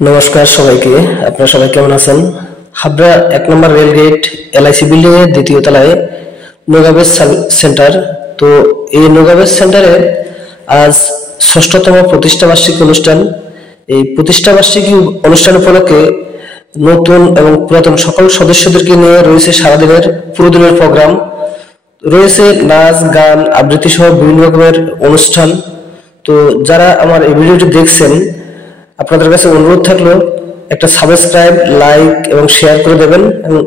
নমস্কার সবাইকে। আপনারা সবাই কেমন আছেন? হাবড়া 1 নম্বর রেলগেট এলআইসি বিল্ডিং এর দ্বিতীয় তলায় নোগাবেজ সেন্টার। তো এই নোগাবেজ সেন্টারে আজ ৬ষ্ঠতম প্রতিষ্ঠা বার্ষিকী অনুষ্ঠান। এই প্রতিষ্ঠা বার্ষিকী অনুষ্ঠান উপলক্ষে নতুন এবং পুরাতন সকল সদস্যদেরকে নিয়ে রয়েছে সারাদিনের পুরো দিনের প্রোগ্রাম, রয়েছে নাচ গান আবৃত্তি সহ বিভিন্ন রকমের অনুষ্ঠান। তো যারা আমার এই ভিডিওটি দেখছেন, আপনাদের কাছে অনুরোধ থাকলো একটা সাবস্ক্রাইব, লাইক এবং শেয়ার করে দেবেন এবং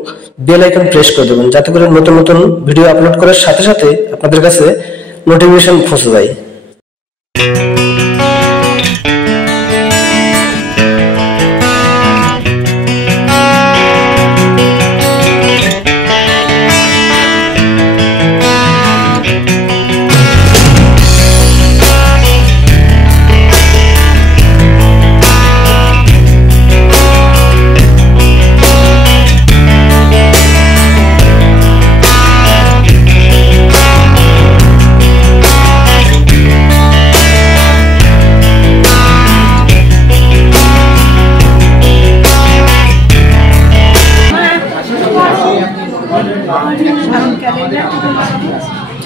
বেল আইকন প্রেস করে দেবেন, যাতে করে নতুন নতুন ভিডিও আপলোড করার সাথে সাথে আপনাদের কাছে নোটিফিকেশন পৌঁছে যায়।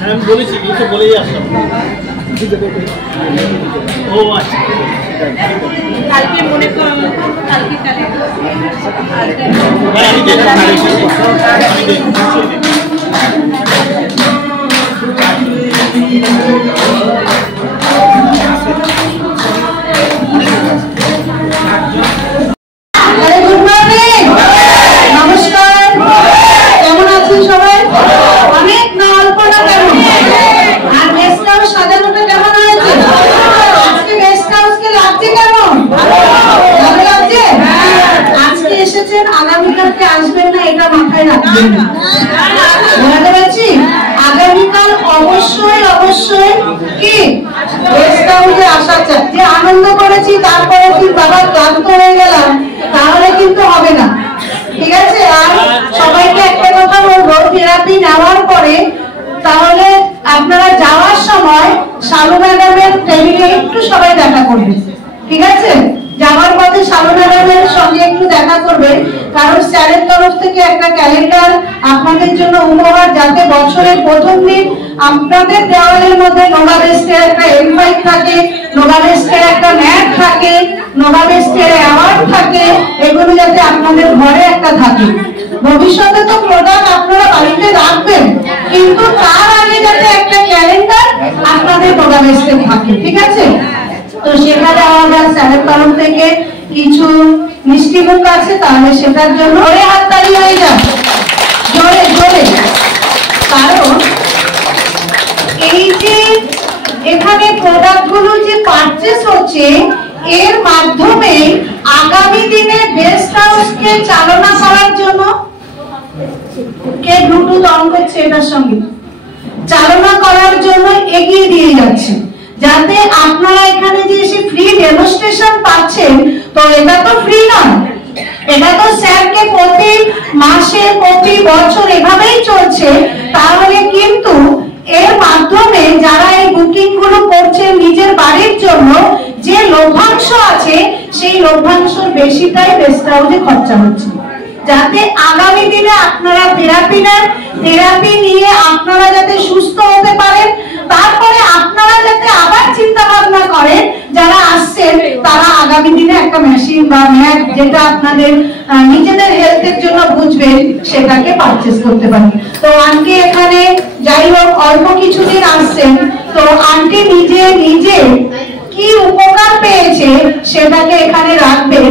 আমি বলেছি এই তো বলেই আসলাম। ও আচ্ছা, কালকে মনে করো কালকে আমি আগামীকালকে আসবেন না এটা মাথায় রাখবেন। বুঝতে পারছি? আগামীকাল অবশ্যই অবশ্যই কি গেস্ট হাউসে আসা চাই। যে আনন্দ করেছি তারপরে কি বাবা ক্লান্ত হয়ে গেলাম, তাহলে কিন্তু হবে না, ঠিক আছে? আর সবাইকে একটা কথা বলবো, থেরাপি নেওয়ার পরে তাহলে আপনারা যাওয়ার সময় শালু ম্যাডামের টেবিলে একটু সবাই দেখা করবেন, ঠিক আছে? যাওয়ার পথে শালু ম্যাডামের সঙ্গে একটু দেখা করবে, কারণ স্যারের তরফ থেকে একটা ক্যালেন্ডার আপনাদের জন্য উপহার, যাতে বছরের প্রথম দিন আপনাদের দেওয়ালের মধ্যে নোগাবেস্টের একটা M5 থাকে, নোগাবেস্টের একটা ম্যাট থাকে, নোগাবেস্টের অ্যাওয়ার্ড থাকে, এগুলো যাতে আপনাদের ঘরে একটা থাকে। ভবিষ্যতে তো প্রোডাক্ট আপনারা বাড়িতে রাখবেন, কিন্তু তার আগে যাতে একটা ক্যালেন্ডার আপনাদের নোগাবেস্টে থাকে, ঠিক আছে? তো সেখানে আমাদের স্যারের তরফ থেকে কিছু মিষ্টি মুখ আছে, তাহলে সেটার জন্য জোরে হাততালি হয়ে যান, জোরে জোরে। কারণ এই যে এখানে প্রোডাক্ট গুলো যে পারচেস হচ্ছে, এর মাধ্যমে আগামী দিনে গেস্ট হাউসকে চালনা করার জন্য কে ব্লুটুথ অন করছে, এটার সঙ্গে চালনা করার জন্য এগিয়ে দিয়ে যাচ্ছে, যাতে আপনারা এখানে যে এসে ফ্রি ডেমনস্ট্রেশন পাচ্ছেন। তো এটা তো ফ্রি নয়, এটা তো স্যারকে প্রতি মাসে প্রতি বছর এভাবেই চলছে। তাহলে কিন্তু এর মাধ্যমে যারা এই বুকিং গুলো করছে নিজের বাড়ির জন্য, যে লভ্যাংশ আছে সেই লভ্যাংশের বেশিটাই গেস্ট হাউসে খরচা হচ্ছে, যাতে আগামী দিনে আপনারা থেরাপি নেন, থেরাপি নিয়ে আপনারা যাতে সুস্থ হতে পারেন। তারপরে আপনারা যাতে আবার চিন্তা ভাবনা করেন, যারা আসছেন তারা আগামী দিনে একটা মেশিন বা ম্যাট, যেটা আপনাদের নিজেদের হেলথের জন্য বুঝবেন, সেটাকে পারচেজ করতে পারেন। তো আন্টি এখানে যাই হোক অল্প কিছুদিন আসছেন, তো আন্টি নিজে নিজে কি উপকার পেয়েছে সেটাকে এখানে রাখবেন,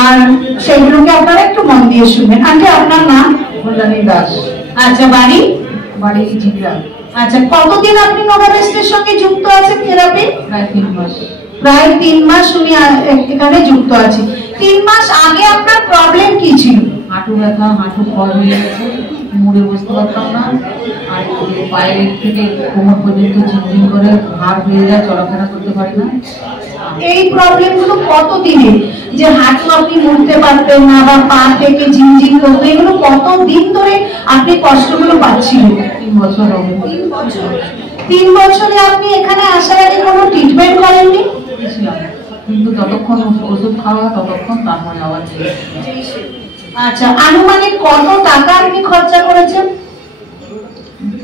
আর সেগুলোকে আপনারা একটু মন দিয়ে শুনবেন। আন্টি আপনার নাম? কল্যাণী দাস। আচ্ছা, বাড়ি? বাড়ি জিগরা। আচ্ছা, কতদিন আপনি নোগাবেস্টের সঙ্গে যুক্ত আছেন থেরাপি? প্রায় 3 মাস। প্রায় 3 মাস উনি এখানে যুক্ত আছে। 3 মাস আগে আপনার প্রবলেম কি ছিল? হাঁটু ব্যথা, হাঁটু ক্ষয় হয়ে গেছে, মুড়ে বসতে পারতাম না, আর পায়ের থেকে কোমর পর্যন্ত ঝিমঝিম করে হাড় হয়ে যায়, চলাফেরা করতে পারি না। এই প্রবলেম গুলো কতদিনে, যে হাঁটু আপনি মুড়তে পারতেন না বা পা থেকে ঝিমঝিম করতো, এগুলো কতদিন ধরে আপনি কষ্টগুলো পাচ্ছিলেন? 3 বছর হবে। 3 বছর। 3 বছরে আপনি এখানে আসার আগে কোনো ট্রিটমেন্ট করেননি? কিন্তু যতক্ষণ ওষুধ খাওয়া ততক্ষণ, তারপরে আবার আচ্ছা, আনুমানিক কত টাকা আপনি খরচা করেছেন?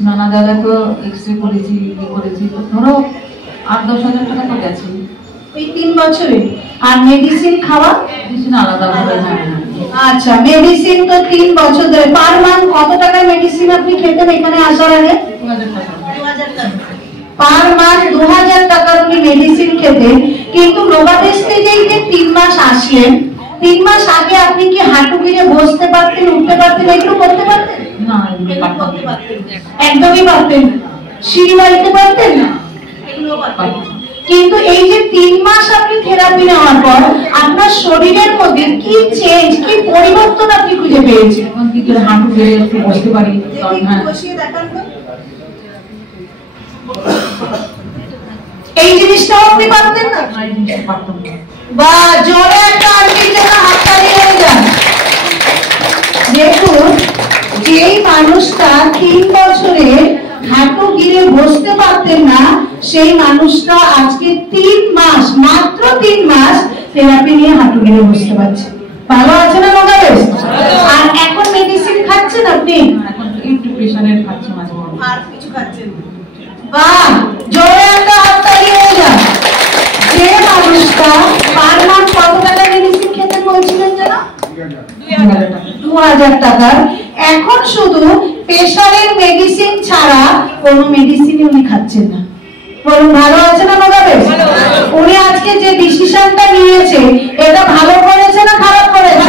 নানা জায়গায় তো এক্সরে করেছি, করেছি, ধরো 8-10 হাজার টাকা তো গেছে এই 3 বছরে। আর মেডিসিন খাওয়া? মেডিসিন আলাদা করে। আচ্ছা, মেডিসিন তো 3 বছর ধরে। পার মান্থ কত টাকা মেডিসিন আপনি খেতেন এখানে আসার আগে? 2000 টাকা। পার মান্থ 2000 টাকার উনি মেডিসিন খেতেন। কিন্তু নোভাবেস থেকে এই যে 3 মাস আসলেন, 3 মাস আগে আপনি কি হাঁটু গিরে বসতে পারতেন, উঠতে পারতেন, এগুলো করতে পারতেন? না, একদমই পারতেন না। সিঁড়ি বাড়িতে পারতেন না? কিন্তু এই যে 3 মাস আপনি থেরাপি নেওয়ার পর আপনার শরীরের মধ্যে কি চেঞ্জ, কি পরিবর্তন আপনি খুঁজে পেয়েছেন? এখন কি করে হাঁটু গিরে বসতে পারি। এই জিনিসটাও আপনি পারতেন না? বা জোরে একটা আন্টির জন্য হাততালি হয়ে যান। দেখুন, যেই মানুষটা 3 বছরে হাঁটু গিরে বসতে পারতেন না, সেই মানুষটা আজকে 3 মাস, মাত্র 3 মাস থেরাপি নিয়ে হাঁটু গিরে বসতে পারছে। ভালো আছে না নোভাবেস? আর এখন মেডিসিন খাচ্ছেন আপনি? এখন একটু প্রেশারের খাচ্ছি মাঝে মাঝে। আর কিছু খাচ্ছেন? বাহ, জোরে একটা হাততালি হয়ে যান। যে মানুষটা পার মান্থ কত টাকা মেডিসিন খেতে বলছিলেন যেন? 2000 টাকা। এখন শুধু প্রেশারের মেডিসিন ছাড়া কোনো মেডিসিন উনি খাচ্ছেন না। বলুন, ভালো আছে না নোভাবেস? উনি আজকে যে ডিসিশনটা নিয়েছে, এটা ভালো করেছে না খারাপ করেছে?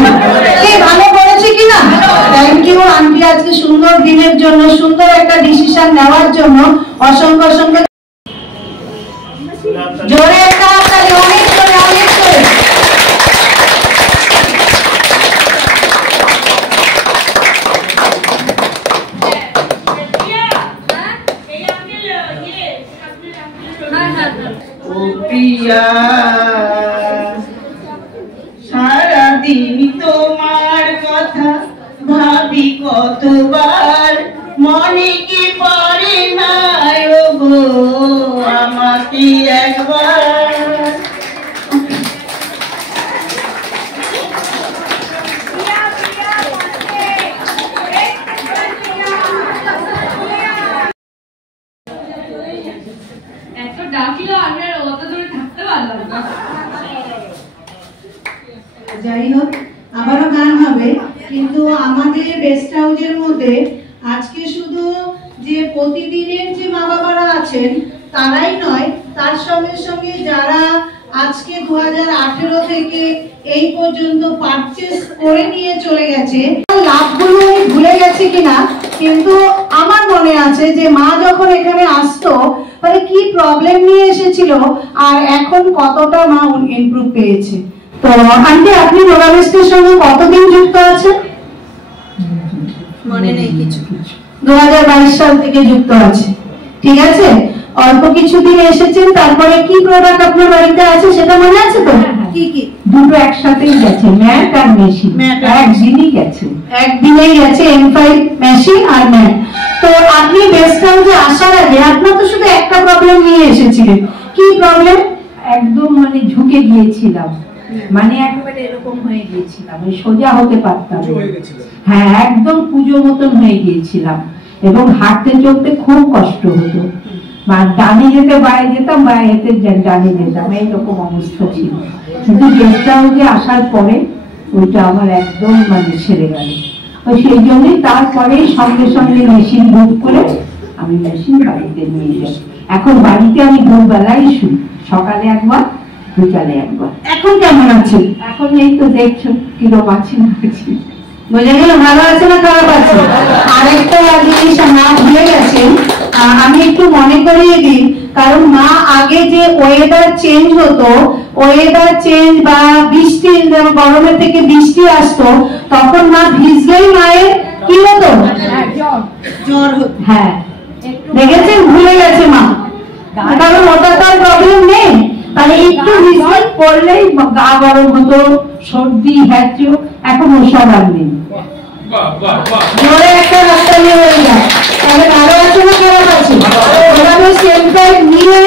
কি ভালো করেছে কিনা? থ্যাংক ইউ আন্টি, আজকে সুন্দর দিনের জন্য, সুন্দর একটা ডিসিশন নেওয়ার জন্য অসংখ্য অসংখ্য জোরে একটা হাততালি, অনেক জোরে, অনেক জোরে। সারাদিন তোমার কথা ভাবি কতবার, মনে কি পড়ে না গো আমাকে একবার। যাই হোক, আবারও গান হবে, কিন্তু আমাদের বেস্ট হাউসের মধ্যে আজকে শুধু যে প্রতিদিনের যে মা বাবারা আছেন তারাই নয়, তার সঙ্গে সঙ্গে যারা আজকে 2018 থেকে এই পর্যন্ত পারচেজ করে নিয়ে চলে গেছে, লাভগুলো আমি ভুলে গেছি কিনা, কিন্তু আমার মনে আছে যে মা যখন এখানে আসতো তাহলে কি প্রবলেম নিয়ে এসেছিল আর এখন কতটা মা ইমপ্রুভ পেয়েছে। তো আন্টি, আপনি নোভাবেসের সঙ্গে কতদিন যুক্ত আছেন? মনে নেই কিছু। 2022 সাল থেকে যুক্ত আছে, ঠিক আছে। অল্প কিছুদিন এসেছেন, তারপরে কি প্রোডাক্ট আপনার বাড়িতে আছে সেটা মনে আছে তো? কি কি? দুটো একসাথেই গেছে, ম্যাট আর মেশিন। একদিনই গেছে, একদিনেই গেছে M5 মেশিন আর ম্যাট। তো আপনি বেস্ট হাউসে আসার আগে আপনার তো শুধু একটা প্রবলেম নিয়ে এসেছিলেন। কি প্রবলেম? একদম মানে ঝুঁকে গিয়েছিলাম, মানে একেবারে এরকম হয়ে গিয়েছিলাম, সোজা হতে পারতাম না। হ্যাঁ, একদম পুজো মতন হয়ে গিয়েছিলাম এবং হাঁটতে চলতে খুব কষ্ট হতো। ডানে যেতে বায়ে যেতাম, বায়ে যেতে ডানে যেতাম, এইরকম অবস্থা ছিল। কিন্তু গেস্ট হাউসে আসার পরে ওইটা আমার একদম মানে ছেড়ে গেল। সেই জন্যই তারপরে সঙ্গে সঙ্গে মেশিন বুক করে আমি মেশিন বাড়িতে নিয়ে যাই। এখন বাড়িতে আমি দুবেলাই শুই, সকালে একবার, বিকালে একবার। এখন কেমন আছেন? এখন এই তো দেখছো কিরকম আছি না আছি। বোঝা গেল ভালো আছে না খারাপ আছে? আরেকটা জিনিস মা ভুলে গেছেন, আমি একটু মনে করিয়ে দিই, কারণ মা আগে যে ওয়েদার চেঞ্জ হতো, ওয়েদার চেঞ্জ বা বৃষ্টি, গরমের থেকে বৃষ্টি আসতো, তখন মা ভিজলেই মায়ের কি হতো? জ্বর হতো। হ্যাঁ, দেখেছেন, ভুলে গেছে মা, কারণ ওটা তো প্রবলেম নেই। তাহলে একটু ভিজলে পড়লেই গা গরম হতো, সর্দি, হ্যাচো, এখন ওসব আর নেই। জোরে একটা হাততালি হয়ে যায়। তাহলে ভালো আছে না খারাপ আছে? ওভাবে সেন্টার নিয়ে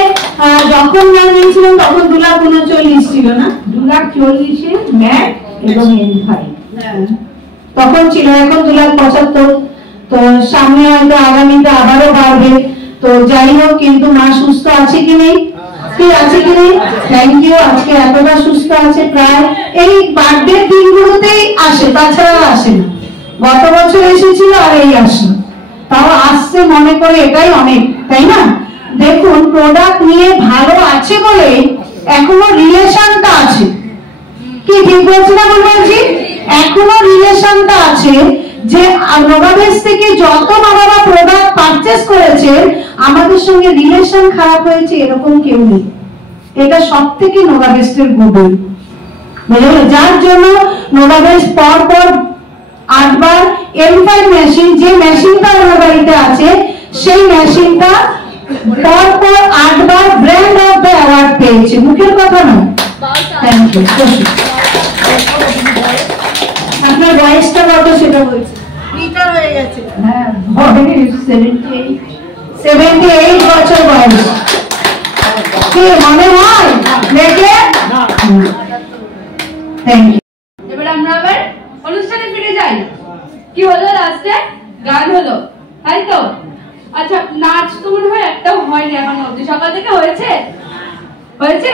যখন নাম নিয়েছিলাম তখন 2,39,000 ছিল না? 2,40,000 ম্যাট এবং N5 তখন ছিল, এখন 2,75,000। তো সামনে হয়তো আগামীতে আবারও বাড়বে। তো যাই হোক, কিন্তু মা সুস্থ আছে কি নেই? কি আছে কি নেই? Thank you. আজকে এতটা সুস্থ আছে, প্রায় এই বার্থডে দিনগুলোতেই আসে, তাছাড়া আসে না। গত বছর এসেছিল আর এই আসে, তাও আসছে মনে করে এটাই অনেক, তাই না? দেখুন, প্রোডাক্ট নিয়ে ভালো আছে বলে এখনো রিলেশনটা আছে। কি ঠিক বলছি না বলছি? এখনো রিলেশনটা আছে যে নোভাবেস থেকে যত বাবারা প্রোডাক্ট পারচেজ করেছেন আমাদের সঙ্গে রিলেশন খারাপ হয়েছে এরকম কেউ নেই। এটা সবথেকে নোভাবেসের গুণ, বুঝলেন? যার জন্য নোভাবেস পর পর 8 বার M5 মেশিন, যে মেশিনটা ওনার বাড়িতে আছে সেই মেশিনটা পর পর 8 বার ব্র্যান্ড অফ দ্য অ্যাওয়ার্ড পেয়েছে। মুখের কথা নয়। Thank you. আপনার বয়সটা কত সেটা বলছি? লিটার হয়ে গেছে। হ্যাঁ, বয়স 78 বছর বয়স। কি মনে হয় দেখলে? Thank you. এবার আমরা আবার অনুষ্ঠানে ফিরে যাই। কি হলো লাস্টে? গান হলো, তাই তো? আচ্ছা, নাচ তো মনে হয় একটাও হয়নি এখন অব্দি। সকাল থেকে হয়েছে? হয়েছে?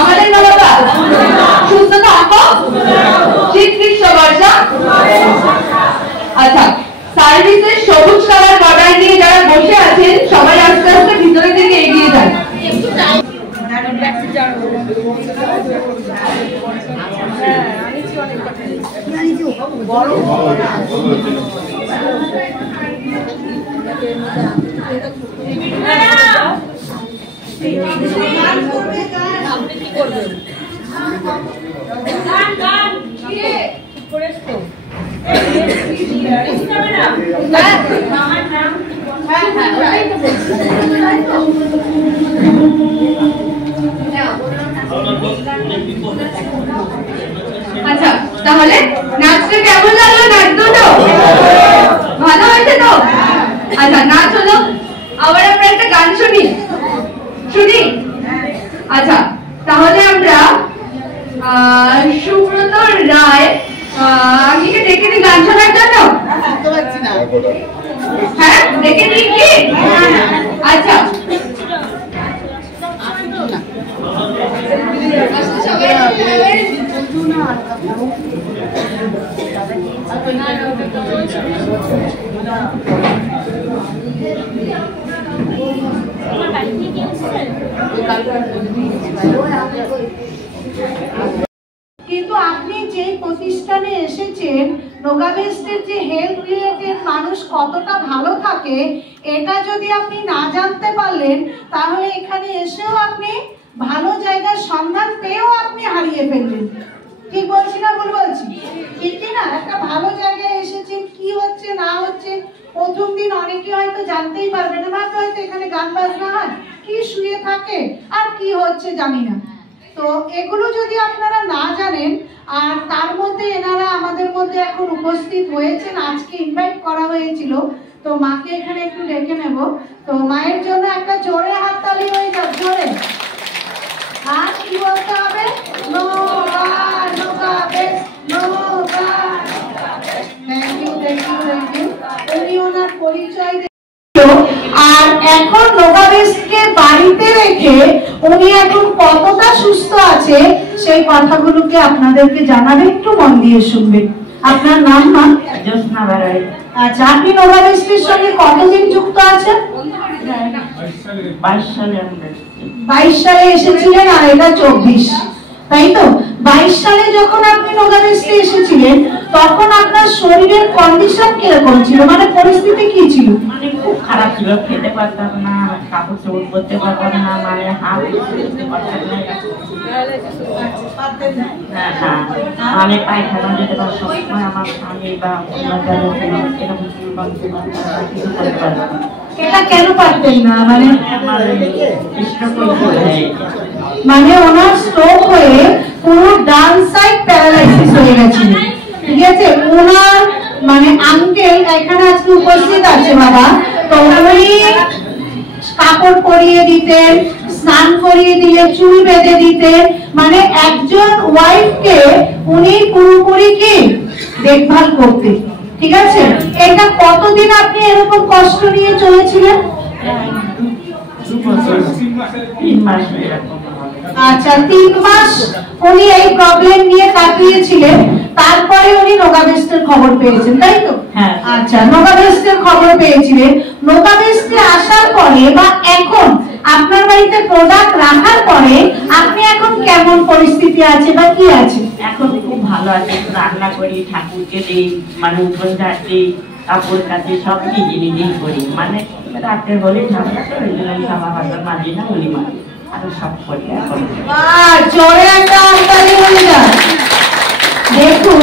আমাদের বাবা সুস্থ থাকো, শীত গ্রীষ্ম বর্ষা। আচ্ছা, সার্ভিসের সবুজ কালার বর্ডার নিয়ে যারা বসে আছেন সবাই আস্তে আস্তে ভিতরে থেকে এগিয়ে যান। আচ্ছা, তাহলে নাচটা কেমন লাগলো? নাচতো তো? ভালো হয়েছে তো? আচ্ছা, নাচ হলো, আবার আমরা একটা গান শুনি। শুনি? আচ্ছা, তাহলে আমরা সুব্রত রায় আগে ডেকে নিই গান শোনার জন্য। হ্যাঁ, ডেকে নিই কি? আচ্ছা, কিন্তু আপনি যে প্রতিষ্ঠানে এসেছেন, নোভাবেস্টের যে হেলথ রিলেটেড মানুষ কতটা ভালো থাকে এটা যদি আপনি না জানতে পারলেন তাহলে এখানে এসেও আপনি ভালো জায়গার সন্ধান পেয়েও আপনি হারিয়ে ফেললেন। ঠিক বলছি না ভুল বলছি? ঠিক কি না? একটা ভালো জায়গায় এসেছেন, কি হচ্ছে না হচ্ছে প্রথম দিন অনেকে হয়তো জানতেই পারবে না, ভাবতে হয়তো এখানে গান বাজনা হয়, কি শুয়ে থাকে আর কি হচ্ছে জানি না। তো এগুলো যদি আপনারা না জানেন, আর তার মধ্যে এনারা আমাদের মধ্যে এখন উপস্থিত হয়েছেন, আজকে ইনভাইট করা হয়েছিল, তো মাকে এখানে একটু ডেকে নেব। তো মায়ের জন্য একটা জোরে হাততালি হয়ে যাক, জোরে। আর কি বলতে হবে? Thank you, thank you, thank you. উনি ওনার পরিচয়। আর এখন নোভাবেস্টকে বাড়িতে রেখে উনি এখন কতটা সুস্থ আছে সেই কথাগুলোকে আপনাদেরকে জানাবে, একটু মন দিয়ে শুনবেন। আপনার নাম? মা জ্যোৎস্না বাড়াই। আচ্ছা, আপনি নোভাবেস্টের সঙ্গে কতদিন যুক্ত আছেন? 22 সালে 22 সালে এসেছিলেন আর এটা 24, তাই তো? 22 সালে যখন আপনি নোভাবেস্টে এসেছিলেন তখন আপনার শরীরের কন্ডিশন কিরকম ছিল, মানে পরিস্থিতি কি ছিল? মানে খুব খারাপ ছিল, খেতে পারতাম না, কাপড় চোপড় করতে পারতাম না, মানে হাত দিতে পারতাম না। আমি পায়খানা যেতে পারতাম, সবসময় আমার স্বামী বা এটা কেন পারতেন না? মানে ওনার স্ট্রোক হয়ে পুরো ডান সাইড প্যারালাইসিস হয়ে গেছিল, ঠিক আছে? ওনার মানে আঙ্কেল এখানে আজকে উপস্থিত আছে বাবা, তো উনি কাপড় পরিয়ে দিতেন, স্নান করিয়ে দিয়ে চুল বেঁধে দিতেন, মানে একজন ওয়াইফকে উনি পুরোপুরি কি দেখভাল করতেন। ঠিক আছে? এটা কতদিন আপনি এরকম কষ্ট নিয়ে চলেছিলেন? 3 মাস এরকম। আচ্ছা, 3 মাস উনি এই প্রবলেম নিয়ে কাটিয়েছিলেন, তারপরে উনি নোগাবেস্টের খবর পেয়েছেন, তাই তো? হ্যাঁ। আচ্ছা, নোগাবেস্টের খবর পেয়েছিলেন। নোগাবেস্টে আসার পরে বা এখন আপনার বাড়িতে প্রোডাক্ট রাখার পরে আপনি এখন কেমন পরিস্থিতি আছে বা কি আছে? এখন খুব ভালো আছে, রান্না করি, ঠাকুরকে দিই, মানে উপর দিই, কাপড় কাচি, সব নিজে নিজেই করি। মানে রাতে হলে ঝামেলা তো ওই জন্য জামা কাপড় মাঝি না, উলি মাঝি আরো সব করি এখন। জোরে একটা হাততালি হয়ে যায়। দেখুন,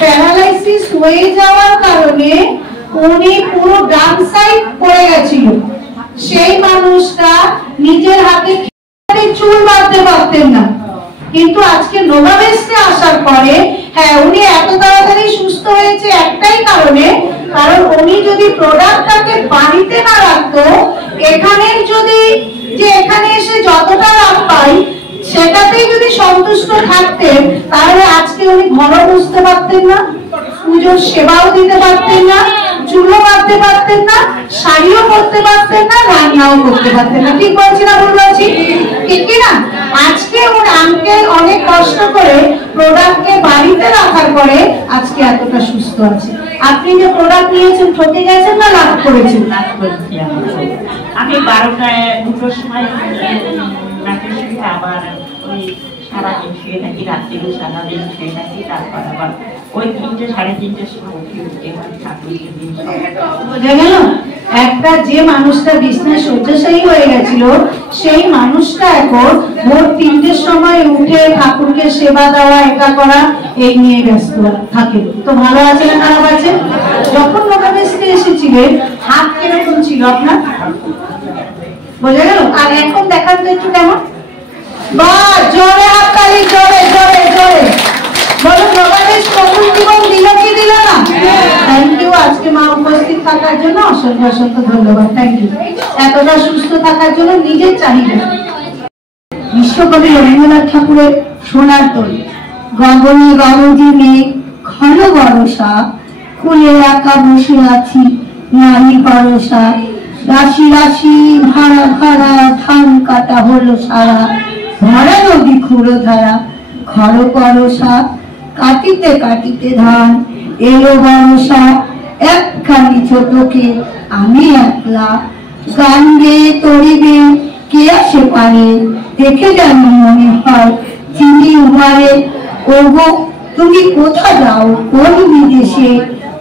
প্যারালাইসিস হয়ে যাওয়ার কারণে উনি পুরো ডান সাইড পড়ে গেছিল। সেই মানুষটা নিজের হাতে চুল বাঁধতে পারতেন না, কিন্তু আজকে নোভাবেস্টে আসার পরে হ্যাঁ উনি এত তাড়াতাড়ি সুস্থ হয়েছে একটাই কারণে, কারণ উনি যদি প্রোডাক্টটাকে বাড়িতে না রাখতো, এখানের যদি যে এখানে এসে যতটা লাভ পাই সেটাতেই যদি সন্তুষ্ট থাকতেন, তাহলে আজকে উনি ঘরও বুঝতে পারতেন না, পুজোর সেবাও দিতে পারতেন না, চুলও বাঁধতে পারতেন না, শাড়িও পরতে পারতেন না, রান্নাও করতে পারতেন না। ঠিক বলছি না ভুল বলছি? ঠিক কি না? আজকে ওর আঙ্কেল অনেক কষ্ট করে প্রোডাক্টকে বাড়িতে রাখার পরে আজকে এতটা সুস্থ আছে। আপনি যে প্রোডাক্ট নিয়েছেন ঠকে গেছেন না লাভ করেছেন? লাভ করেছি আমি 12টায় 2টোর সময় আবার ওই সারাদিন শুয়ে থাকি, রাত্রিরে সারাদিন শুয়ে থাকি, তারপর আবার ওই 3টে 3:30টার সময় উঠে ঠাকুরকে দিন। বোঝা গেল? একটা যে মানুষটা বিছনায় শয্যাশায়ী হয়ে গেছিল, সেই মানুষটা এখন ভোর 3টের সময় উঠে ঠাকুরকে সেবা দেওয়া, এটা করা, এই নিয়ে ব্যস্ত থাকে। তো ভালো আছে না খারাপ আছে? যখন নোভাবেস্টে এসেছিলেন হাত কিরকম ছিল আপনার? বোঝা গেল? আর এখন দেখান তো একটু কেমন? বাহ, জোরে হাততালি, জোরে জোরে জোরে বলুন। নোভাবেস্ট নতুন জীবন দিল কি দিল না? Thank you. আজকে মা উপস্থিত থাকার জন্য অসংখ্য অসংখ্য ধন্যবাদ। Thank you. এতটা সুস্থ থাকার জন্য নিজের চাহিদা। বিশ্বকবি রবীন্দ্রনাথ ঠাকুরের সোনার তরী, গগনে গগনে মেঘ ঘন বরষা, কুলে একা বসে আছি নারী ভরসা, রাশি রাশি ভাড়া ভাড়া ধান কাটা হলো সারা, ভরা নদী খুঁড়ো ধারা ঘর পরশা, কাটিতে কাটিতে ধান এলো বরষা, একখানি ছোটকে আমি একলা, গান গেয়ে তরিবে কে আসে পারে, দেখে যেন মনে হয় চিনি উমারে, ওগো তুমি কোথা যাও কোন বিদেশে,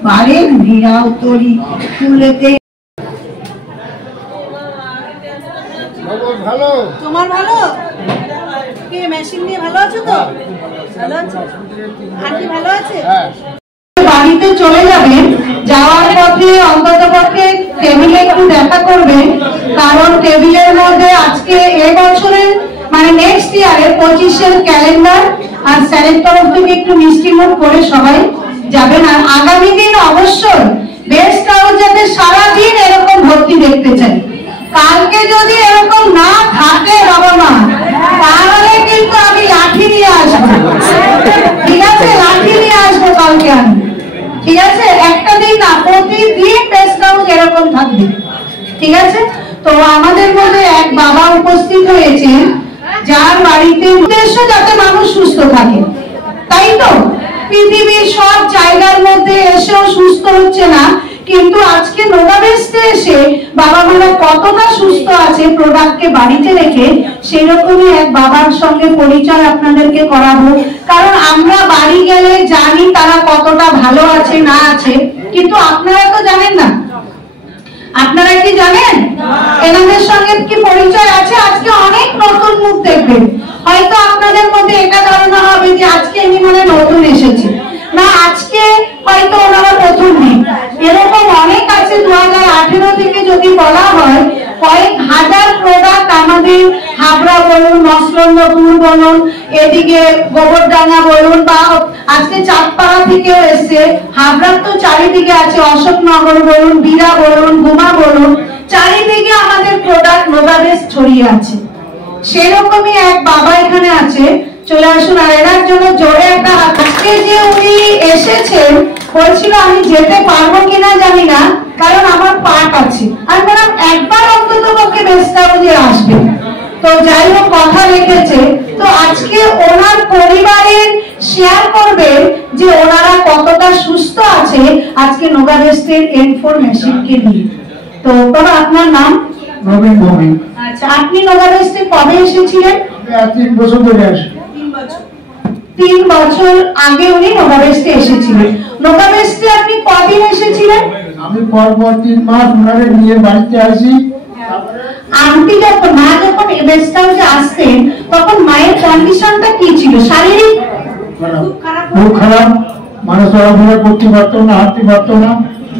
বারের ভিড়াও তরি তুলেতে। তোমার ভালো? কে মেশিন নিয়ে ভালো আছো তো? ভালো আছো? আন্টি ভালো আছে? বাড়িতে চলে যাবেন, যাওয়ার পথে অন্তত পক্ষে টেবিলে একটু দেখা করবেন, কারণ টেবিলের মধ্যে আজকে এবছরের মানে নেক্সট ইয়ারের 25-এর ক্যালেন্ডার আর স্যারের তরফ থেকে একটু মিষ্টি মুখ করে সবাই যাবেন। আর আগামী দিন অবশ্যই বেস্ট হাউস যাতে সারাদিন এরকম ভর্তি দেখতে চাই। কালকে যদি এরকম না থাকে বাবা মা, তাহলে কিন্তু আমি লাঠি নিয়ে আসবো। ঠিক আছে? লাঠি নিয়ে আসবো কালকে আমি। ঠিক আছে? একটা দিন না, প্রতিদিন বেস্ট হাউস এরকম থাকবে। ঠিক আছে? তো আমাদের মধ্যে এক বাবা উপস্থিত হয়েছেন, যার বাড়িতে উদ্দেশ্য যাতে মানুষ সুস্থ থাকে, তাই তো? পৃথিবীর সব জায়গার মধ্যে এসেও সুস্থ হচ্ছে না, কিন্তু আজকে নোভাবেস্টে এসে বাবা মারা কতটা সুস্থ আছে প্রোডাক্টকে বাড়িতে রেখে, সেরকমই এক বাবার সঙ্গে পরিচয় আপনাদেরকে করাবো। কারণ আমরা বাড়ি গেলে জানি তারা কতটা ভালো আছে না আছে, কিন্তু আপনারা তো জানেন না। আপনারা কি জানেন এনাদের সঙ্গে কি পরিচয় আছে? আজকে অনেক নতুন মুখ দেখবেন, হয়তো আপনাদের মধ্যে এটা ধারণা হবে যে আজকে ইনি মানে নতুন এসেছে, না আজকে হয়তো ওনারা প্রথম দিন। এরকম অনেক আছে। 2018 থেকে যদি বলা হয়, কয়েক হাজার প্রোডাক্ট আমাদের হাবড়া বলুন, মসলন্দপুর বলুন, এদিকে গোবরডাঙ্গা বলুন, বলুন বা আজকে চাঁদপাড়া থেকেও এসছে, হাবড়ার তো চারিদিকে আছে, অশোকনগর বলুন, বীরা বলুন, গুমা বলুন, চারিদিকে আমাদের প্রোডাক্ট নোভাবেস ছড়িয়ে আছে। সেরকমই এক বাবা এখানে আছে, চলে আসুন আর এনার জন্য জোরে একটা হাত। আজকে যে উনি এসেছেন বলছিল আমি যেতে পারবো কিনা জানি না, কারণ আমার পার্ট আছে। আর ম্যাডাম একবার অন্তত পক্ষে বেস্ট হাউসে আসবে, তো যাই হোক কথা রেখেছে। তো আজকে ওনার পরিবারের শেয়ার করবেন যে ওনারা কতটা সুস্থ আছে আজকে নোভাবেস্টের N4 মেশিনকে নিয়ে। তো বাবা আপনার নাম? নবীন ভৌমিক। আচ্ছা, আপনি নোভাবেস্টে কবে এসেছিলেন? 3 বছর ধরে আসি। 3 বছর আগে উনি নোভাবেস্টে এসেছিলেন। নোভাবেস্টে আপনি কদিন এসেছিলেন? আমি পরপর 3 মাস ওনারে নিয়ে বাড়িতে আসি। আন্টি যখন মা যখন বেস্ট হাউসে আসতেন তখন মায়ের কন্ডিশনটা কি ছিল? শারীরিক খুব খারাপ, মানে চলাফেরা করতে পারতো না, হাঁটতে পারতো না,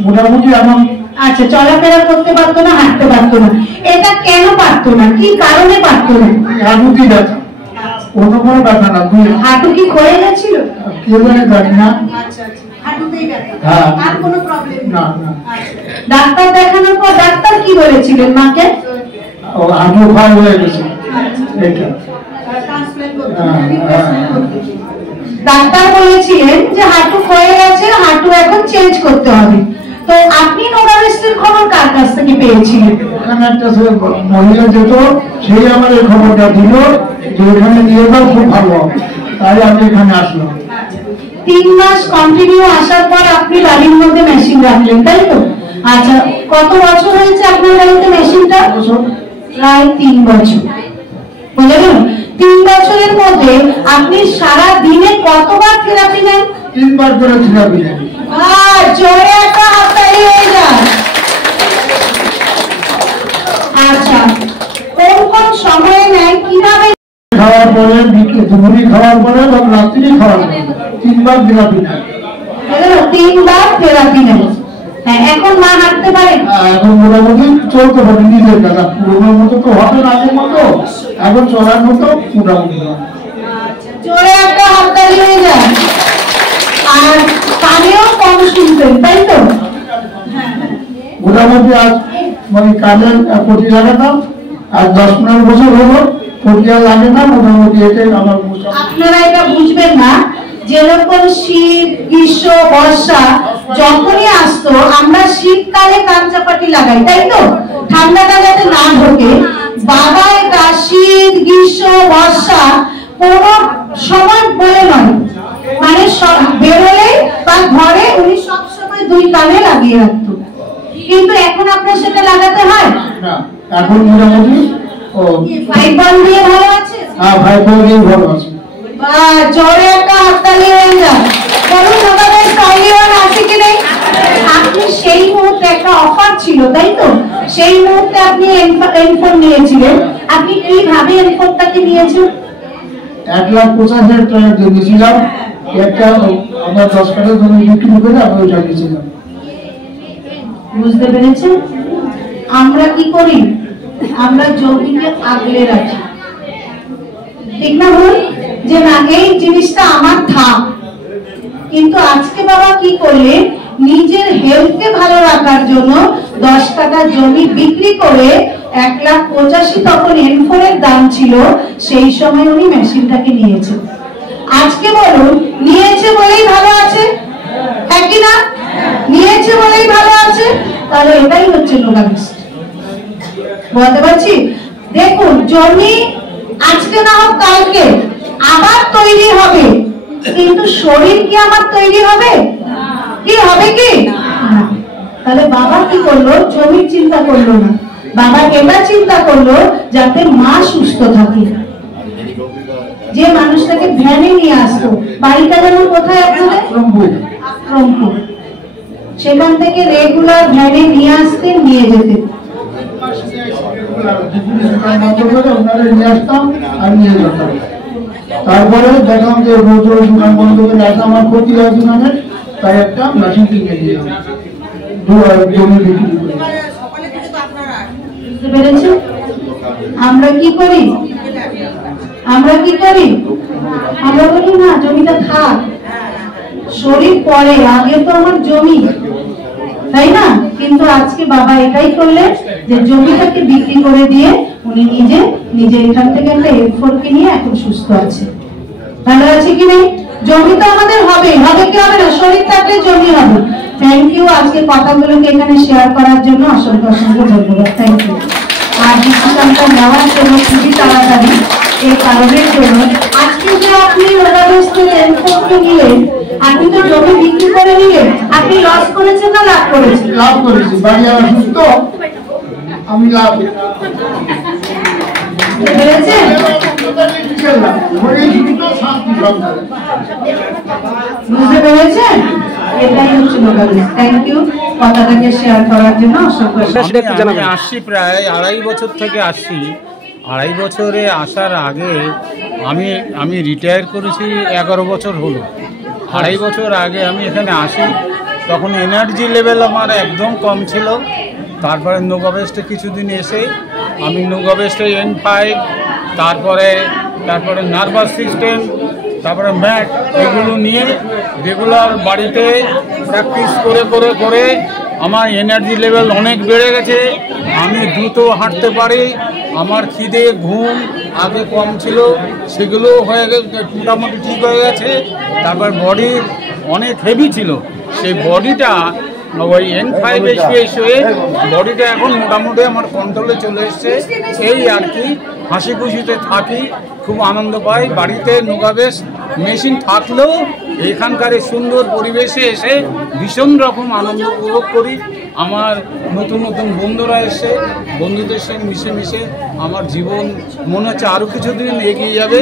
মোটামুটি আমার। আচ্ছা, চলাফেরা করতে পারতো না, হাঁটতে পারতো না, এটা কেন পারতো না, কি কারণে পারতো না? হাঁটুতে ব্যথা, অন্য কোনো ব্যথা না। হাঁটু কি ক্ষয়ে গেছিল? কেউ জানি না। হাঁটুতেই ব্যথা, হ্যাঁ। আর কোনো প্রবলেম না না। ডাক্তার দেখানোর পর ডাক্তার কি বলেছিলেন মাকে? হাঁটু ক্ষয় হয়ে গেছে, এটা ডাক্তার বলেছিলেন যে হাঁটু ক্ষয়ে গেছে, হাঁটু এখন চেঞ্জ করতে হবে। তো আপনি নোভাবেস্টের খবর কার কাছ থেকে পেয়েছিলেন? এখানে একটা মহিলা যেত, সেই আমার এই খবরটা দিল যে এখানে নিয়ে যাও, খুব ভালো হবে, তাই আমি এখানে আসলাম। 3 মাস কন্টিনিউ আসার পর আপনি বাড়ির মধ্যে মেশিন রাখলেন, তাই তো? আচ্ছা, কত বছর হয়েছে আপনার বাড়িতে মেশিনটা? প্রায় 3 বছর। বুঝে গেল? 3 বছরের মধ্যে আপনি সারা দিনে কতবার থেরাপি নেন? 3 বার করে থেরাপি নেন। জোরে একটা হাততালি হয়ে যায়। আচ্ছা, কোন কোন সময়ে নেন, কিভাবে? খাওয়ার পরে, দুপুরি খাওয়ার পরে এবং রাত্রি খাওয়ার পরে 3 বার থেরাপি নেন। 3 বার থেরাপি নেন। হ্যাঁ, এখন মা হাঁটতে পারেন? এখন মোটামুটি চলতে পারে নিজের কাছে, পুরোনোর মতো তো হবে না, আগের মতো, এখন চলার মতো মোটামুটি। জোরে একটা হাততালি হয়ে যায়। আর কানেও কম শুনতেন, তাই তো? মোটামুটি আজ মানে কাজের পটি লাগাতাম, আর 10-15 বছর হলো পটি আর লাগে না, মোটামুটি এটাই আমার। আপনারা এটা বুঝবেন না, যেরকম শীত, গ্রীষ্ম, বর্ষা যখনই আসতো আমরা শীতকালে কাঞ্চাপাটি লাগাই, তাই তো? ঠান্ডাটা যাতে না ঢোকে। বাবা এটা শীত, গ্রীষ্ম, বর্ষা কোন সময় বলে নয়, মানে বেরোলে বা ঘরে উনি সবসময় 2 কানে লাগিয়ে রাখতো। কিন্তু এখন আপনার সেটা লাগাতে হয় না, এখন মোটামুটি 5 দিয়ে ভালো আছে। হ্যাঁ, 5 দিয়ে ভালো আছে। জোরে একটা হাততালি হয়ে যায়। বলুন আমাদের সাইলিওয়ান আছে কি নেই? আপনি সেই মুহূর্তে একটা অফার ছিল, তাই তো? সেই মুহূর্তে আপনি N4 নিয়েছিলেন। আপনি কিভাবে N4টাকে নিয়েছেন? 1,85,000 টাকা দিয়ে নিয়েছিলাম, একটা আমার 10 কাঠা জমি বিক্রি করে আমি ওইটা নিয়েছিলাম। বুঝতে পেরেছেন? আমরা কি করি? আমরা জমিকে আগলে রাখি, ঠিক না? বল যে না, এই জিনিসটা আমার থাক। কিন্তু আজকে বাবা কি করলে, নিজের হেলথকে ভালো রাখার জন্য 10 কাঠা জমি বিক্রি করে 1,85,000 তখন N4 এর দাম ছিল, সেই সময় উনি মেশিনটাকে নিয়েছেন। আজকে বলুন, নিয়েছে বলেই ভালো আছে, হ্যাঁ কি না? নিয়েছে বলেই ভালো আছে। তাহলে এটাই হচ্ছে নোভাবেস্ট। বলতে পারছি? দেখুন, জমি আজকে না হোক কালকে আবার তৈরি হবে, কিন্তু শরীর কি আমার তৈরি হবে? কি হবে কি? তাহলে বাবা কি করলো? জমির চিন্তা করলো না, বাবা এটা চিন্তা করলো যাতে মা সুস্থ থাকে। যে মানুষটাকে ভ্যানে নিয়ে আসতো, বাড়িটা যেন কোথায় আপনাদের? আক্রমপুর। সেখান থেকে রেগুলার ভ্যানে নিয়ে আসতেন, নিয়ে যেতেন। তারপরে দেখলাম যে রোজ রোজ দোকান বন্ধ করে আসা আমার ক্ষতি হয় দোকানের, তাই একটা মেশিন কিনে দিলাম, জমি বিক্রি করে। বুঝতে পেরেছেন? আমরা কি করি? আমরা কি করি? আমরা বলি না জমিটা থাক, শরীর পরে, আগে তো আমার জমি, তাই না? কিন্তু আজকে বাবা এটাই করলেন যে জমিটাকে বিক্রি করে দিয়ে উনি নিজে এখান থেকে একটা এফোর্ট নিয়ে এখন সুস্থ আছে। ভালো আছে কি নেই? জমি তো আমাদের হবে কি হবে না, শরীর থাকলে জমি হবে। থ্যাংক ইউ, আজকে কথাগুলোকে এখানে শেয়ার করার জন্য অসংখ্য ধন্যবাদ। Thank you. আর ডিসিশনটা নেওয়ার জন্য খুবই তাড়াতাড়ি, এই কারণের জন্য আজকে যে আপনি নিলেন, আপনি তো জমি বিক্রি করে নিলেন, আপনি লস করেছেন না লাভ করেছেন? লাভ করেছি, বাড়ি আমার সুস্থ, আমি লাভ পেরেছেন। বুঝতে পেরেছেন? এটাই হচ্ছে লোকালিটি। থ্যাংক ইউ, কথাটাকে শেয়ার করার জন্য অসংখ্য। আমি আসছি প্রায় 2.5 বছর থেকে আসছি। 2.5 বছরে আসার আগে আমি রিটায়ার করেছি 11 বছর হলো। 2.5 বছর আগে আমি এখানে আসি, তখন এনার্জি লেভেল আমার একদম কম ছিল। তারপরে নোভাবেস্টে কিছুদিন এসে আমি নোভাবেস্টে N5, তারপরে নার্ভাস সিস্টেম, তারপরে ম্যাট, এগুলো নিয়ে রেগুলার বাড়িতে প্র্যাকটিস করে আমার এনার্জি লেভেল অনেক বেড়ে গেছে। আমি দ্রুত হাঁটতে পারি, আমার খিদে ঘুম আগে কম ছিল, সেগুলো হয়ে গেছে, মোটামুটি ঠিক হয়ে গেছে। তারপর বডি অনেক হেভি ছিল, সেই বডিটা ওই N5 হয়ে বডিটা এখন মোটামুটি আমার কন্ট্রোলে চলে এসছে। এই আর কি, হাসি খুশিতে থাকি, খুব আনন্দ পাই। বাড়িতে নোভাবেস্ট মেশিন থাকলেও এখানকার সুন্দর পরিবেশে এসে ভীষণ রকম আনন্দ উপভোগ করি। আমার নতুন বন্ধুরা এসে, বন্ধুদের সঙ্গে মিশে আমার জীবন মনে হচ্ছে আরো কিছুদিন এগিয়ে যাবে।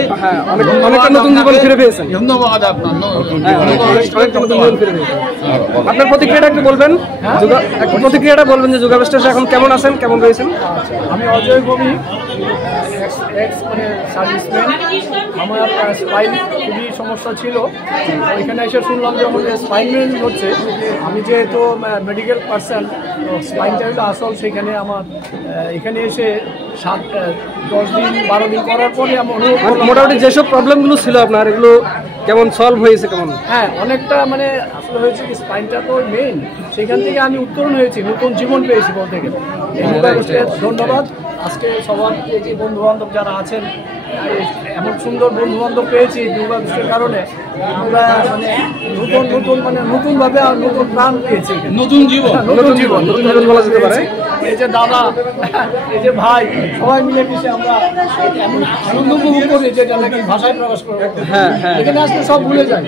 ধন্যবাদ আপনার প্রতিক্রিয়াটা একটু বলবেন, যে যোগাবেস্টে এখন কেমন আছেন, কেমন রয়েছেন? আমি অজয় কবি, সার্ভিসম্যান। আমার স্পাইন খুবই সমস্যা ছিল, এখানে এসে শুনলাম যে আমাদের স্পাইন মেন হচ্ছে। আমি যেহেতু মেডিকেল পার্সন, তো স্পাইনটা হলো আসল। সেখানে আমার এখানে এসে 10 দিন 12 দিন করার পরে আমার মোটামুটি যেসব প্রবলেমগুলো ছিল আপনার, এগুলো কেমন সলভ হয়েছে? কেমন? হ্যাঁ, অনেকটা মানে আসলে হয়েছে কি, স্পাইনটা তো মেইন, সেখান থেকে আমি উত্তরণ হয়েছি, নতুন জীবন পেয়েছি বলতে গেলে। ধন্যবাদ। আজকে সবার যে বন্ধু বান্ধব যারা আছেন, এমন সুন্দর বন্ধু বান্ধব পেয়েছি যোগাবেস্টের কারণে। আমরা মানে নতুনভাবে নতুন প্রাণ পেয়েছি, নতুন জীবন বলা যেতে পারে। এই যে দাদা, এই যে ভাই, সবাই মিলে মিশে আমরা আনন্দ উপভোগ করি, যেটা নাকি ভাষায় প্রকাশ করবো। এখানে আসলে সব ভুলে যায়।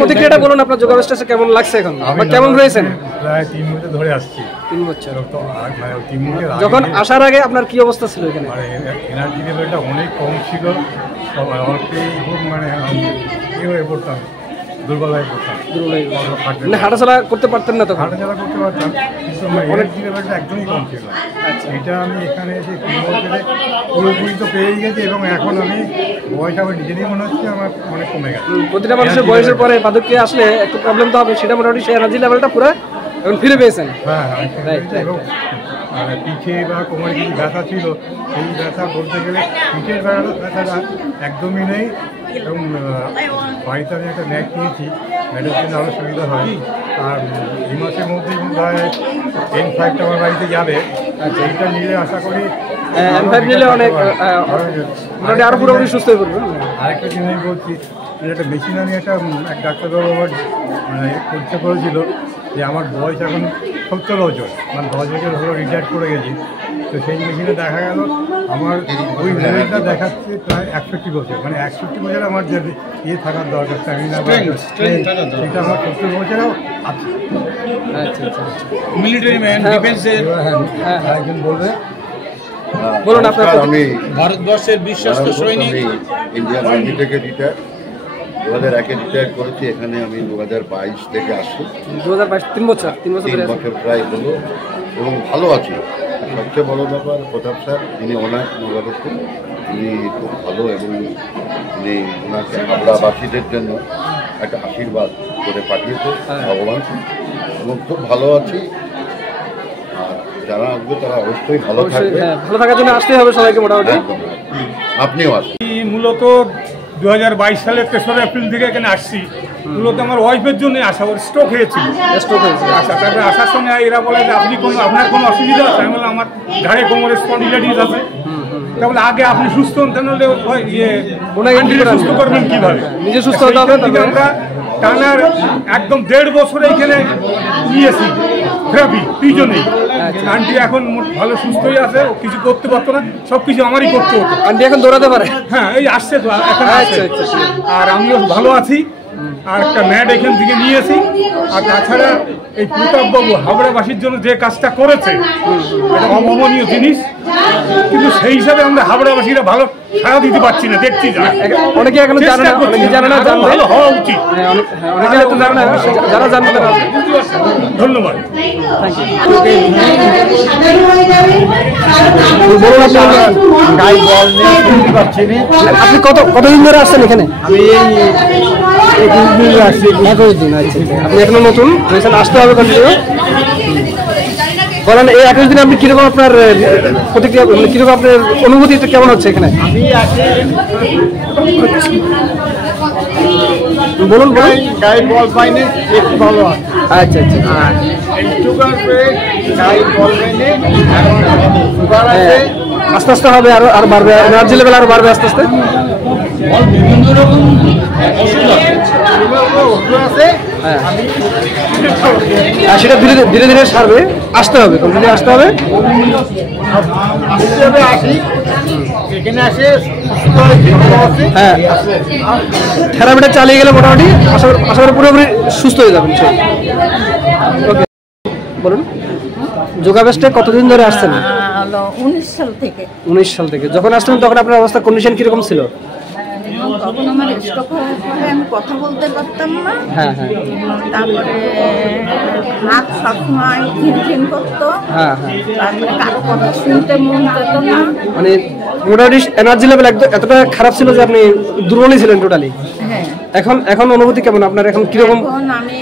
প্রতিক্রিয়াটা বলুন, আপনার যোগাবেস্টে কেমন লাগছে এখন, কেমন রয়েছেন? প্রায় 3 বছর ধরে আসছি। 3 বছর। যখন আসার আগে আপনার কি অবস্থা ছিল এখানে? এনার্জি লেভেলটা অনেক কম ছিল, অল্পেই খুব মানে হয়ে পড়তাম, দুর্বল হয়ে পড়তাম, হাঁটাচলা করতে পারতেন না? তখন হাঁটাচলা করতে পারতাম, কিন্তু এনার্জি লেভেলটা একদমই কম ছিল। এটা আমি এখানে এসে 3 বছরে পুরোপুরি তো পেয়েই গেছি, এবং এখন আমি বয়স আমার নিজেরই মনে হচ্ছে আমার অনেক কমে গেছে। প্রতিটা মানুষের বয়সের পরে বার্ধক্যে আসলে একটু প্রবলেম তো হবে, সেটা মোটামুটি সেই এনার্জি লেভেলটা পুরো এখন ফিরে পেয়েছেন। হ্যাঁ, আর পিঠে বা কোমরে কিছু ব্যথা ছিল, সেই ব্যথা বলতে গেলে পিঠের ব্যথাটা একদমই নেই। এবং বাড়িতে আমি একটা ম্যাট কিনেছি, ম্যাটের জন্য আরও সুবিধা হয়। আর এই মাসের মধ্যেই প্রায় N5টা আমার বাড়িতে যাবে, সেইটা নিলে আশা করি N5 নিলে অনেক আরো পুরোপুরি সুস্থ হয়ে পড়বে। আরেকটা জিনিস বলছি, একটা মেশিন আমি এক ডাক্তারবাবু আমার মানে পরীক্ষা করেছিল যে আমার বয়স এখন 70 বছর, মানে 10 বছর হলো রিটায়ার করে গেছি। তো সেই মেশিনে দেখা গেল আমার ওই লেভেলটা দেখাচ্ছে প্রায় 61 বছর, মানে 61 বছর আমার যে ইয়ে থাকার দরকার, স্ট্যামিনা, সেটা আমার 70 বছরেও আছে। মিলিটারি ম্যান, ডিফেন্সের একজন বলবে। বলুন আপনার। আমি ভারতবর্ষের বিশ্বস্ত সৈনিক, ইন্ডিয়ান আর্মি থেকে রিটায়ার, 2001-এ রিটায়ার করেছি। এখানে আমি 2022 থেকে আসছি। 2022, 3 বছর প্রায় হলো, এবং ভালো আছি। সবচেয়ে বড় ব্যাপার, প্রতাপ স্যার, যিনি ওনার নোভাবেস্টে, উনি খুব ভালো, এবং উনি ওনাকে হাবড়াবাসীদের জন্য একটা আশীর্বাদ করে পাঠিয়েছে ভগবান, এবং খুব ভালো আছি। আর যারা আসবে তারা অবশ্যই ভালো থাকবে। হ্যাঁ, ভালো থাকার জন্য আসতেই হবে সবাইকে মোটামুটি। আপনিও আসুন। মূলত 2022 সালের 3রা এপ্রিল থেকে এখানে আসছি। মূলত আমার ওয়াইফের জন্য আসা, ওর স্ট্রোক হয়েছিল। আচ্ছা, তারপরে আসার সঙ্গে এরা বলে যে আপনার কোনো অসুবিধা আছে? আমি বললাম আমার ঘাড়ে কোমরে স্পন্ডিলাইটিস আছে। তাহলে আগে আপনি সুস্থ হন, তাহলে সুস্থ করবেন কিভাবে? নিজে সুস্থ হতে হবে। আমরা টানার একদম 1.5 বছর এখানে নিয়েছি থেরাপি দুইজনেই। আন্টি এখন ভালো সুস্থই আছে, কিছু করতে পারতো না, সবকিছু আমারই করতে হতো। আন্টি এখন দৌড়াতে পারে? হ্যাঁ, এই আসছে তো এখন। আর আমিও ভালো আছি। আর একটা ম্যাট এখান থেকে নিয়েছি। আর তাছাড়া এই প্রতাপবাবু হাবড়াবাসীর জন্য যে কাজটা করেছে এটা অভাবনীয় জিনিস, কিন্তু সেই হিসাবে আমরা হাবড়াবাসীরা ভালো সাড়া দিতে পারছি না। দেখছি অনেকে এখনো জানে না, অনেকে জানে না, ভালো হওয়া উচিত। অনেকে তো জানে না, যারা জানে তারা। ধন্যবাদ। আপনি কতদিন ধরে আসছেন এখানে? আমি এই 21 দিন আসছি। 21 দিন। আচ্ছা, আপনি এখনো নতুন, আসতে হবে কন্টিনিউ। বলেন, এই 21 দিনে আপনি কিরকম আপনার প্রতিক্রিয়া, কিরকম আপনার অনুভূতিটা কেমন হচ্ছে এখানে? আমি আছি বলুন। গাইড বল পাইনি, একটু ভালো আছে। আচ্ছা আচ্ছা। সুগার গাইড বল পাইনি, সুগার আছে। আস্তে আস্তে হবে, আরো বাড়বে, এনার্জি লেভেল আরো বাড়বে আস্তে আস্তে। বিভিন্ন রকম ওষুধ আছে। হ্যাঁ, আর সেটা ধীরে ধীরে ধীরে সারবে। আসতে হবে, কন্টিনিউ আসতে হবে। আসি এখানে আসে। হ্যাঁ, থেরাপিটা চালিয়ে গেলে মোটামুটি আশা করি পুরোপুরি সুস্থ হয়ে যাবেন। ওকে, বলুন। যোগাভ্যাসটা কতদিন ধরে আসছেন? 19 সাল থেকে। 19 সাল থেকে। যখন আসছেন তখন আপনার অবস্থা, কন্ডিশন কিরকম ছিল? তখন আমার স্ট্রোক হওয়ার পরে আমি কথা বলতে পারতাম না। হ্যাঁ হ্যাঁ। তারপরে হাত সবসময় ঝিনঝিন করতো। হ্যাঁ হ্যাঁ। তারপরে কারো কথা শুনতে মন যেত না। মানে মোটামুটি এনার্জি লেভেল এতটা খারাপ ছিল যে আপনি দুর্বলই ছিলেন টোটালি। হ্যাঁ। এখন অনুভূতি কেমন আপনার? এখন কিরকম? এখন আমি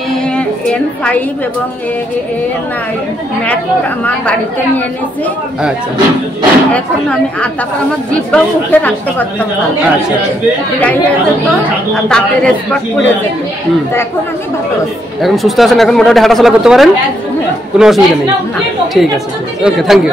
N5 এবং N9 ম্যাট আমার বাড়িতে নিয়ে এনেছি। আচ্ছা। এখন আমি তারপর আমার জিহ্বা মুখে রাখতে পারতাম না। আচ্ছা। ড্রাই হয়ে যেত আর দাঁতের স্পট পড়ে যেত। তো এখন আমি ভালো আছি। এখন সুস্থ আছেন, এখন মোটামুটি হাঁটাচলা করতে পারেন, কোনো অসুবিধা নেই। ঠিক আছে, ওকে, থ্যাংক ইউ।